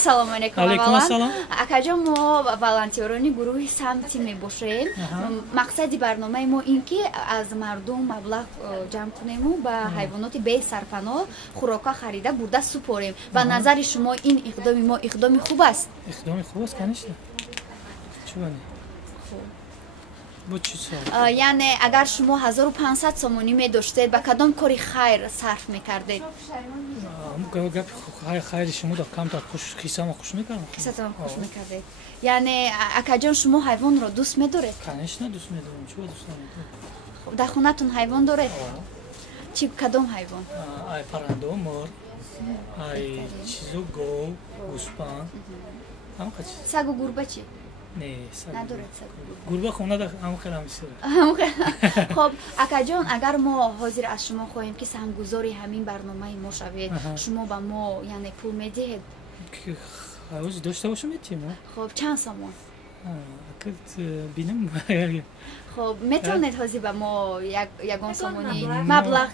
Ассалому алейкум. Алейкум ассалам. Акаҷон мо волонтёрони гурӯҳи самти мебошем. Мақсади барномаи мо ин ки аз мардум маблағ ҷамъ кунему ба ҳайвоноти бесарпаноҳ хӯрока харида бурда супорем. Ба назари шумо ин иқдоми мо иқдоми хуб аст? Иқдоми хуб аст, конечно. Чуване. Яъне агар шумо 1500 сомонӣ медоштед ба кадом кори хайр сарф мекардед? Гапи хайри шумо да камтар хисама хуш мекардам. Хисатам хуш мекардед. Яъне акаҷон шумо ҳайвонро дӯст медоред? Конечно, дӯст медорам. Чува дӯст намедорам? Дар хонатон ҳайвон доред? Чи кадом ҳайвон? Ай паррандо, мор, ай чизо гов, гӯспан. Ҳамақа чиз. Сагу гурба чи? Не, саг. Надоред сагу гурба. Гурба хонада ҳамақара мисира. Хоб, акаҷон, агар мо ҳозир аз шумо хоҳем ки саҳмгузори ҳамин барномаи мо шавед, шумо ба мо яъне пул медиҳед? Ҳозир дошта бошам метиҳем. Хоб, чанд сомон? Акад бинам. Хоб, метавонед ҳозир ба мо ягон сомони маблағ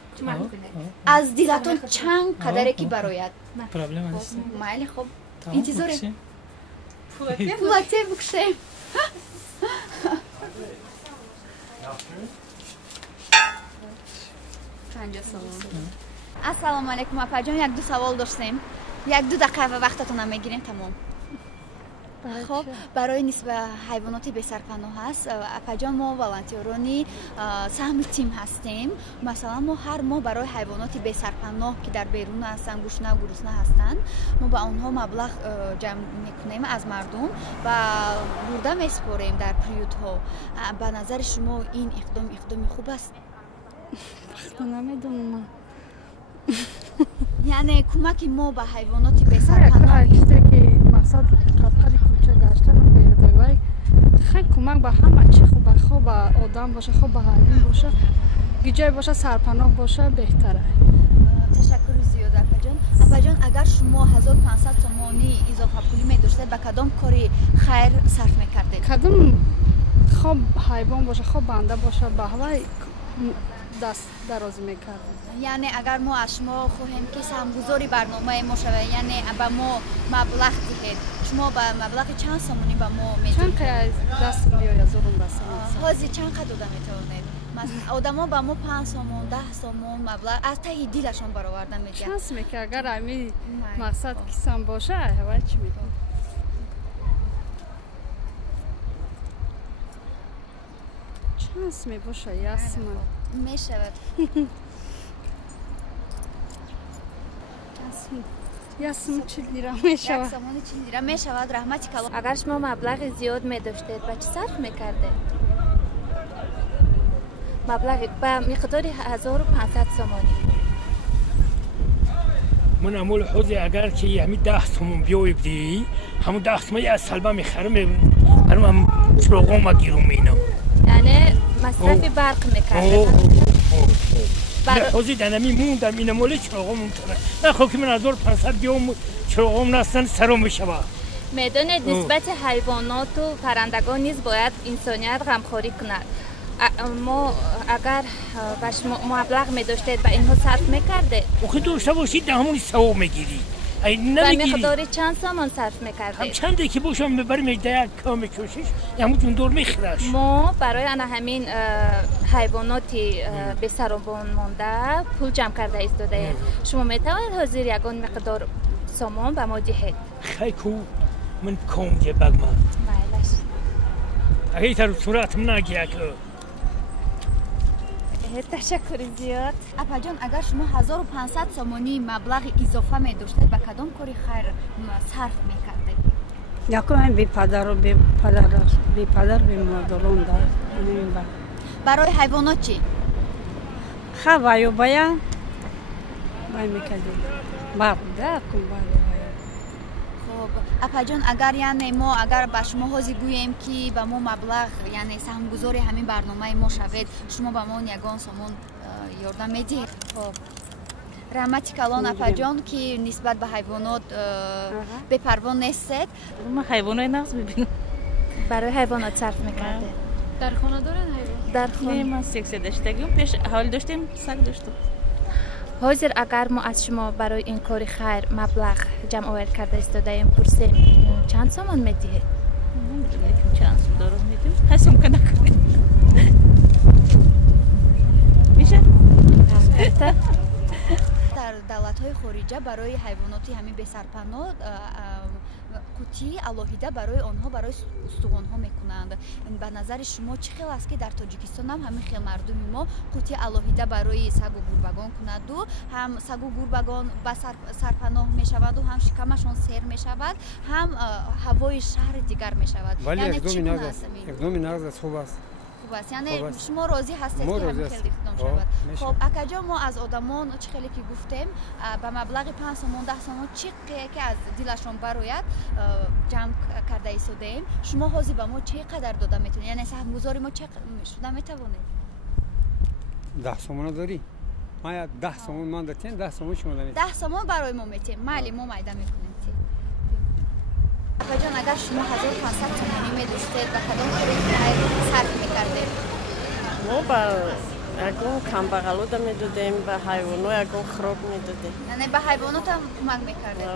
аз дилатон чанд қадаре ки барояд? Проблема нест. Майли, хоб, интизоре. Пулате букшем. Ассалому алейкум апаҷон, як ду савол доштем. Як ду дақиқа вақтатонам мегирем тамом. خب برای نسبت حیوانات بسرپناه هست اپاجان ما والنتیرانی سهم تیم هستیم. مثلا ما هر ماه برای حیوانات بسرپناه که در بیرون هستند گوشنا و گرسنه هستند ما با آنها مبلغ جمع میکنیم از مردم و برده میسپاریم در پریود ها. به نظر شما این اقدام خوب است؟ نمیدونم. یعنی کمک ما به حیوانات بسرپناه مقصد قطعی کوچه گشتن بیاده وای خیلی کمک به همه چی خوب به آدم باشه خوب به حیوان باشه گیجای باشه سرپناه باشه بهتره. تشکر زیاد اپاجان اگر شما 1500 تومانی اضافه پولی می‌داشتید به کدام کاری خیر صرف می‌کردید؟ کدام خوب حیوان باشه خوب بنده باشه به هوای دست دراز می‌کردم. یعنی اگر ما از شما خواهیم که سهمگذاری برنامه ما شود یعنی به ما مبلغ دهید شما به مبلغ چند سامانی به ما میدید؟ چند قدر دست می‌آید زورم دست حاضر چند قدر داده میتوانید؟ مثلا آدما به ما 5 سامان 10 سامان مبلغ از ته دیلشون برآورده میدن. چانس میگه اگر همین مقصد کسان باشه هوا چی میگه؟ چانس میباشه یاسم میشود. یاسم 40 لیره میشود. یک سامان 40 لیره میشود رحمتی کلام. اگر شما مبلغ زیاد میداشتید به چه صرف میکردید؟ مبلغ به مقدار 1500 سامانی. من امول خودی اگر که یعنی 10 تومن بیای بدی همون 10 تومن از سلبا میخرم برام چراغم گیرم اینم. یعنی مصرف برق میکردید. حاضر دنمی موندم این مال چراغم مونده. نه خب که من 1500 بیام چراغم نستن سرم بشوه. میدونید نسبت حیوانات و پرندگان نیز باید انسانیت غمخواری کند. ما اگر باش مبلغ می‌داشتید به اینها صرف می‌کردید؟ وقتی داشته باشید همون ثواب می‌گیری. به مقدار چند سامان صرف می‌کردید؟ هم چندی که باشم می‌برم یک کام کوشش همون جون دور می‌خرش. ما برای همین حیوانات به سربان مانده پول جمع کرده ایستاده. شما می‌توانید حاضر یگان مقدار سامان به ما دهید؟ خیلی کو من کامجه بگم. مایلش. اگه تر صورت من نگیه که تشکر زیاد. اپاجان اگر شما 1500 سامانی مبلغ اضافه می داشتید به کدام کاری خیر صرف میکردید؟ یکم بی پدر و بی مادران دار. برای حیوانات چی؟ خواه و باید میکردیم. برده کن برده. اپاجان اگر یعنی ما اگر به شما حاضر گوییم که به ما مبلغ یعنی سهمگذاری همین برنامه ما شود شما به ما یگان سامان یاردم میدید. خب رحمتی کلان اپاجان که نسبت به حیوانات بپروا نیستید. ما حیوانات نقص ببینم. برای حیوانات صرف میکرده. در خانه دارن حیوان؟ در خانه ما سکس داشتیم پیش حال داشتیم سگ داشتیم. حاضر اگر ما از شما برای این کار خیر مبلغ جمع آور کرده استادیم پرسیم چند سامان میدهید؟ نمیدونم چند سوم دارم میدیم حسم کنه میشه؟ در دولت‌های خارجی برای حیوانات همین بسرپناه قوطی الهیده برای آنها برای استخوان‌ها میکنند. به نظر شما چه خیلی است که در تاجیکستان هم همین خیلی مردم ما قوطی الهیده برای سگ و گربگان کنند و هم سگ و گربگان به سرپناه میشوند و هم شکمشان سیر میشود هم هوای شهر دیگر میشود. ولی یعنی اقدام نقض خوب است. یعنی شما راضی هستید که همین خیلی اقدام شود. خب اکجا ما از آدمان چه خیلی که گفتیم به مبلغ 5 سوم 10 سوم چی که از دلشون براید جمع کرده ایستادیم. شما حاضر به ما چه قدر داده میتونید؟ یعنی سهم گذاری ما چه شده میتوانید؟ 10 سوم داری؟ ما 10 سوم من دادیم 10 سوم شما دادید. 10 سوم برای ما میتیم. مالی ما میده میکنیم. جان اگر شما 1500 تومانی می‌داشتید و کدام کاری صرف می‌کردید؟ ما با اگه کمبغلو می‌دادیم به حیوانات اگه خراب می‌دادیم. یعنی به حیوانات هم کمک می‌کردید.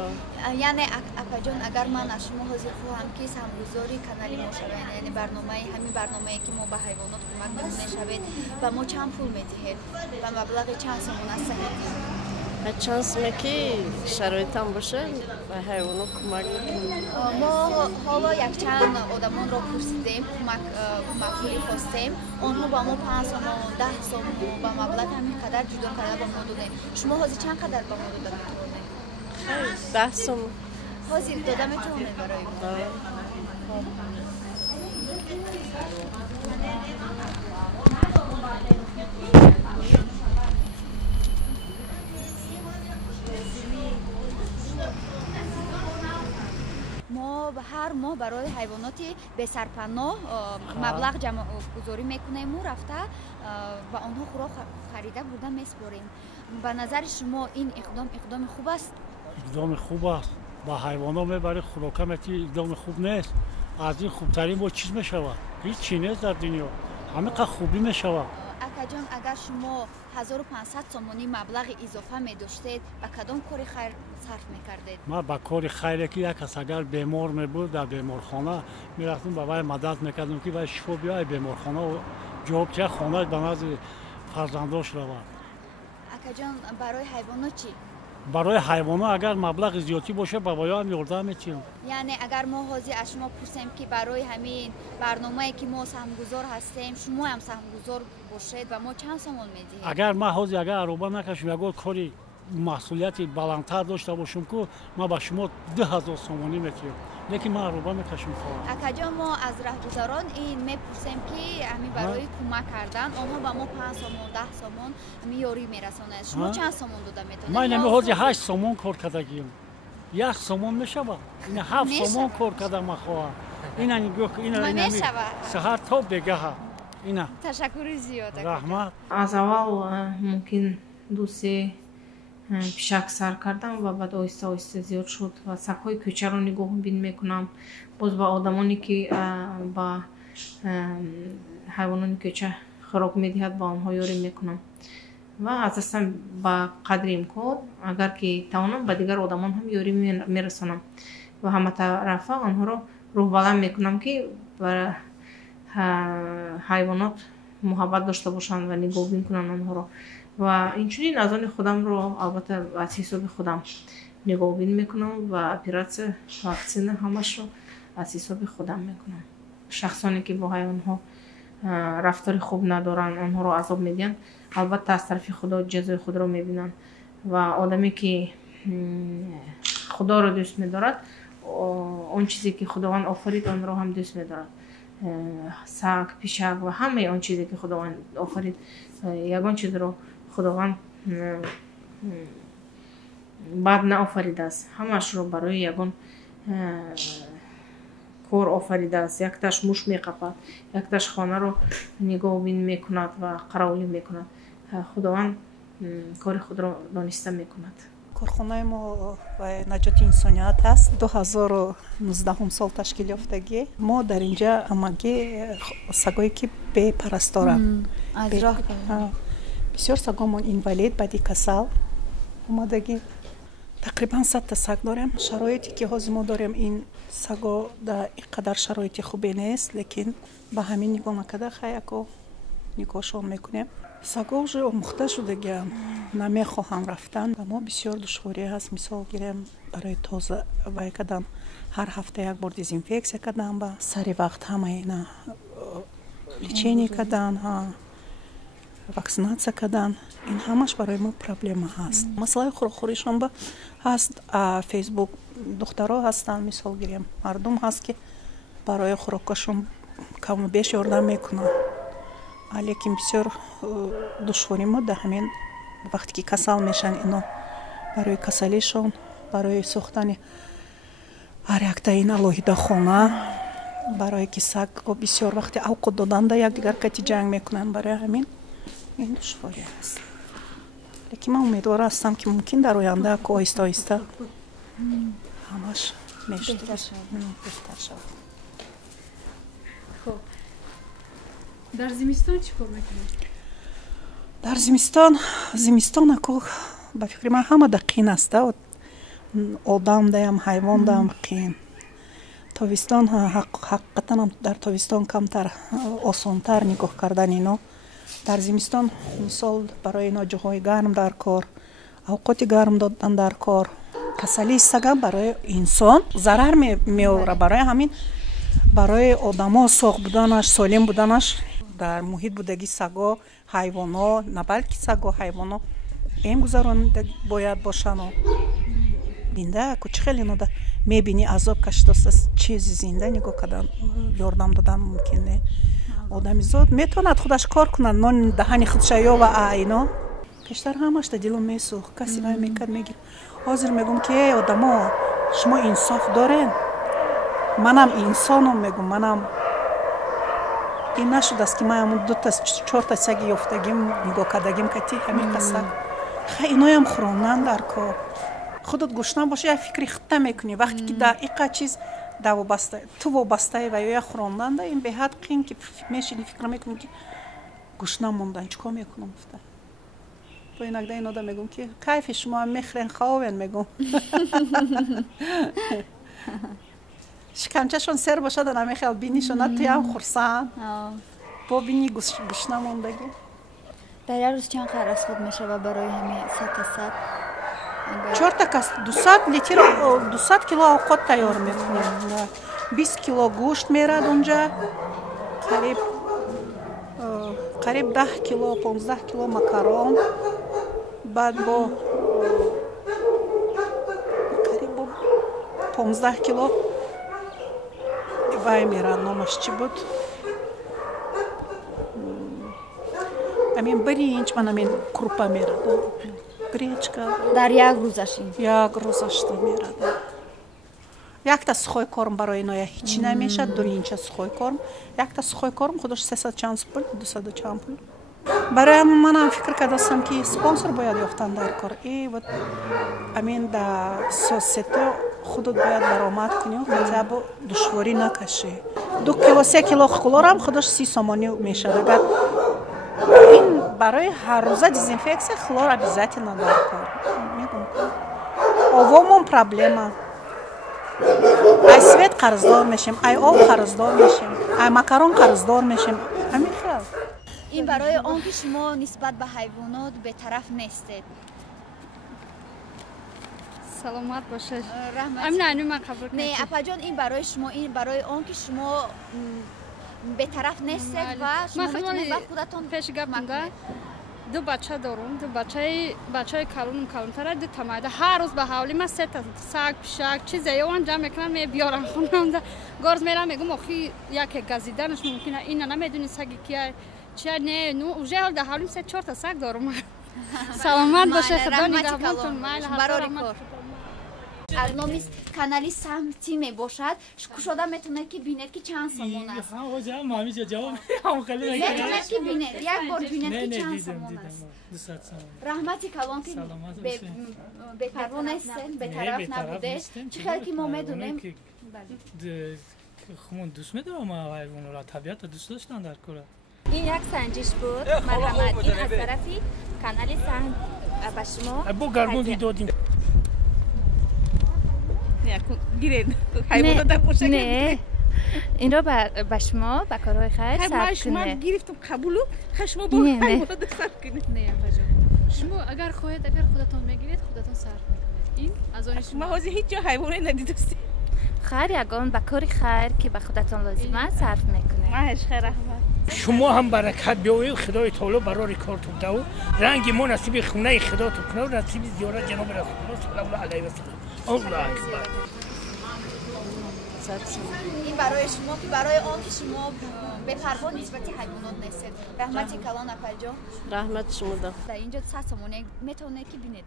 یعنی اپا جان اگر من از شما حاضر خواهم که سهمگذاری کانال ما شود یعنی همین برنامه‌ای که ما به حیوانات کمک می‌شود و ما چند پول می‌دهید و مبلغ چند سوم است؟ چانس میکی شرایطم باشه به حیوانات کمک میکنیم. ما حالا یک چند آدمان را پرسیدیم کمک پولی خواستیم آنها با ما 5 سوم 10 سوم با مبلغ همین قدر جدا کرده با ما دادن. شما حاضر چند قدر با ما داده میتونید؟ خیلی 10 سوم حاضر داده میتونید برای ما؟ ما هر ماه برای حیوانات به سرپناه مبلغ جمع گذاری میکنیم و رفته و آنها خوراک خریده بوده میسپاریم. به نظر شما این اقدام خوب است؟ اقدام خوب است. با حیوانات میبری خوراک میتی اقدام خوب نیست. از این خوبترین با چیز میشود. هیچ چیز نیست در دنیا. همه قد خوبی میشود. اکا جان اگر شما 1500 تومانی مبلغ اضافه می داشتید با کدام کاری خیر صرف میکردید؟ ما با کاری خیری که یک کس اگر بیمار می بود در بیمارخانه میرفتم با وی مدد میکردم که وی شفا بیای بیمارخانه و جواب چه خانه به نزد فرزنداش رود. اکا جان برای حیوانات چی؟ برای حیوانات اگر مبلغ زیادی باشه بابایا هم یارده میتیم. یعنی اگر ما حاضر از شما پرسیم که برای همین برنامه‌ای که ما سهمگذار هستیم شما هم سهمگذار باشید و ما چند سوم میدیم؟ اگر ما حاضر اگر عروبا نکشم یک کاری مسئولیت بلندتر داشته باشم که ما با شما 2000 تومانی میتیم. لیکن ما عروبا میکشم فقط. اکا جان ما از رهگذران این میپرسیم که همین برای کمک کردن آنها با ما 5 سوم 10 سوم میاری میرسونه. شما چند سوم داده میتونید؟ ما نمی حاضر 8 سوم کار کردگیم. 1 سوم میشود. این 7 سوم کار کردم ما خواهم. اینا میشود. سحر تا بگه. اینا. تشکر زیاد. رحمت. از اول ممکن دوستی پیشک سر کردم و بعد آهسته آهسته زیاد شد و سگ‌های کوچه رو نگاه بین میکنم. باز با آدمانی که با حیوانات کوچه خوراک میدهد با آنها یاری میکنم و اساسا با قدر امکان اگر که توانم با دیگر آدمان هم یاری میرسانم و همه طرفه آنها رو روح بلند میکنم که برای حیوانات محبت داشته باشند و نگاه بین کنن آنها رو و اینجوری نظر خودم رو البته از حساب خودم نگاه بین میکنم و اپراتس واکسن همش رو از حساب خودم میکنم. شخصانی که با حیوان ها رفتار خوب ندارن آنها رو عذاب میدن البته از طرف خدا جزای خود رو میبینن و آدمی که خدا رو دوست میدارد اون چیزی که خداوند آفرید آن رو هم دوست میدارد. سگ، پیشک و همه آن چیزی که خداوند آفرید یگان چیز رو خداوند بد نآفریده است. همش رو برای یگان کار آفریده است. یک تاش موش میقپد، یک تاش خانه رو نگاه بین میکند و قراولی میکند. خداوند کار خود رو دانسته میکند. کارخانه ما نجات انسانیت است. 2019 سال تشکیل یافتگی. ما در اینجا همگی سگایی که بپرستارند. بسیار سگامون اینوالید بعدی کسل омадагӣ. Тақрибан 100 та саг дорем. Шароите ки ҳозир мо дорем ин саго да инқадар шароити хубе нест, лекин ба ҳамин нигоҳ накарда хаяко нигоҳшон мекунем. Саго уже омӯхта шудагиам, намехоҳам рафтан. Ба мо бисёр душворӣ ҳаст. Мисол гирем барои тоза вай кадан ҳар ҳафта як бор дезинфексия кадан, ба сари вақт ҳамаи ина лечение кадан, вакцинация кадан. Ин ҳамаш барои мо проблема ҳаст. Масъалаи хӯрокхӯришон ба ҳаст. Фейсбук духтаро ҳастанд, мисол гирем мардум ҳаст ки барои хӯрокашон каму беш ёрдам мекунанд. Лекин бисёр душворӣ мо да ҳамин вақте ки касал мешан ино барои касалишон, барои сохтани ҳар якта ин алоҳидахона, барое ки сагҳо бисёр вақте авқот доданда якдигар кати ҷанг мекунанд. Барои ҳамин ин душворӣ аст. лекин ман умедвор ҳастам ки мумкин дар оянда оҳиста оҳиста ҳамаш беҳтар шавад. Хуб. Дар зимистон чӣ кор мекунед? Дар зимистон ако ба фикри ман ҳама да қин аст. Одам даям, ҳайвон даям қин. Тобистон ҳақиқатан дар тобистон камтар осонтар нигоҳ кардан ино. Дар зимистон мисол барои ино ҷоҳои гарм дар кор, авқоти гарм додан дар кор. Касалии сагам барои инсон зарар меора. Барои ҳамин барои одамо соғ буданаш, солим буданаш дар муҳит будагӣ саго, ҳайвоно, на балки саго, ҳайвоно эм гузаронида бояд бошанд. Бинда кучи хеле нода мебини азоб кашидоста чизи зинда нигоҳ кардан ёрдам додан мумкин не. Одамизод метавонад худаш кор кунад, нон даҳани худша ёва ино. Пештар ҳамаш да дилам месӯхт. Каси вай мекард мегир. Ҳозир мегум ки одамо шумо инсоф дорен. Манам инсонам мегум, манам ин нашудааст ки ман 2-4 та саги ёфтагим нигоҳ кардагим кати ҳамин саг. Ха иноям хӯронанд дар кор. Худат гушна боши як фикри хитта мекунӣ. Вақте ки даиқа чиз да вобаста ту вобастаи ва ё як хӯронданда ин беҳад қин ки мешини фикр мекунӣ ки гушна мондан чикор мекунам гуфта. То инакда инода мегум ки кайфи шумо мехрен хавен мегум. Шиканчашон сер бошад намехел бинишона туям хурсанд. Бо бини гушна мондагӣ. Дар як рӯз чанд қадр расход мешава барои ҳамин саг? 4 та кас 200 кило овқот тайёр мекунем. 20 кило гӯшт мерад унҷа. Қариб 10 кило 15 кило макарон. Баъд бо қариб 15 кило вай мерад, номаш чӣ буд? Амин бринҷ, ман амин крупа мерад. Гречка. Дар як рӯзаши? Як рӯзашта мерад. Якта сухой корм барои ино ҳичи намешад, дуринча сухой корм. Якта сухой корм худаш 300 чанд пул, 200 чанд пул. Барои манам фикр кардастам ки спонсор бояд ёфтан дар кор. Вот амин да соцсето худат бояд баромад кунӣ, хотя бо душворӣ накашӣ. 2 кило 3 кило хлорам худаш 30 сомонӣ мешад. Агар ин барои ҳар рӯза дезинфексия хлор обязательно дар кор. Мегум овомон проблема. Ай свет қарздор мешем, ай об қарздор мешем, ай макарон қарздор мешем. Ҳамин хел. Ин барои он ки шумо нисбат ба ҳайвонот бетараф нестед. Саломат бошед. Раҳмат. Амин ман қабул кардам. Не, апаҷон ин барои шумо, ин барои он ки шумо бетараф нестед ва шумо метавонед ба худатон пеш гап мунда. Ду бача дорум, ду бачаи калонтара ду тамайда. Ҳар рӯз ба ҳавли ман 3 та саг, пишак, чизеёван ҷамъ мекунам, мебиёрам хунам. Горз мерам мегум охи яке газиданаш мумкин аст. Ина намедуни саги кия. Чия не, ну уже ҳол да ҳавлим 3-4 та саг дорум. Саломат боше, худо нигаҳбонтон. Майли барори кор. Аз номи канали Самти мебошад, кушода метавонед ки бинед ки чанд сомон аст. Метавонед ки бинед, як бор бинед ки чанд сомон аст. Раҳмати калон ки бепарво нестед, бетараф набудед. Чӣ хеле ки мо медонем. Хумон дӯст медорам ҳайвонро, табиатро дӯст доштан дар кора. این یک سنجش بود مرحمت این از طرفی کانال ба шумо бо гармуни додим گیرین حیوانات باشه نه این رو به شما به کارهای خیر صرف شما کنه گرفتم قبولو شما با حیوانات صرف کنید نه افجا شما اگر خواهید اگر خودتون میگیرید خودتون صرف میکنید این از آن شما مغازه هیچ جا حیوانی ندیدستی خیر یگان به کاری خیر که به خودتون لازم است صرف میکنه ماهش خیر رحمت شما هم برکت بیاوید خدای تعالی برای کار تو دو رنگ ما نصیب خونه خدا تو کنه و نصیب زیارت جناب رسول الله صلی الله علیه و سلم الله اکبر این برای شما که برای آن که شما به پروا نسبت حیوانات نیستید رحمتی کلان اپاجا رحمت شما ده در اینجا ساسمون میتونه که بینید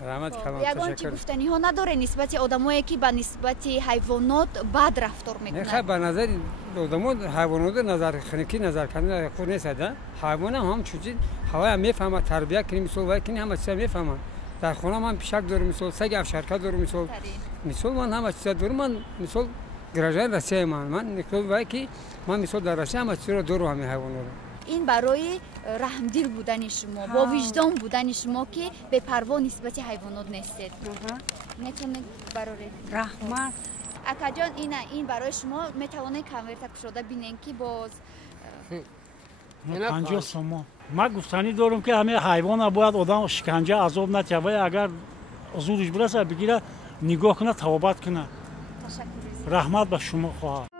رحمت کلان یگان چی گفتنی ها نداره نسبت آدمایی که به نسبت حیوانات بد رفتار میکنن نه به نظر آدمات حیوانات نظر خنکی نظر کردن خود نیست حیوان هم چیزی هوا میفهمه تربیت کنیم مثلا وای کنیم همه چیزا میفهمه در خونه من پیشک دارم مثلا سگ افشارکا دارم مثلا من همه چیزا دارم من مثلا گراژن رسیه من مثلا وای کی من مثلا در رسیه همه چیزا دارم همه حیوانات این برای رحمدل بودن شما با وجدان بودن شما که به پروا نسبت حیوانات نیستید میتونید برای رحمت اکا جان این برای شما میتونه کامرتا شده بینین که باز 50 سوم من گفتنی دارم که همه حیوان باید آدم شکنجه عذاب نده و اگر زورش برسه بگیره نگاه کنه توبت کنه رحمت به شما خواهد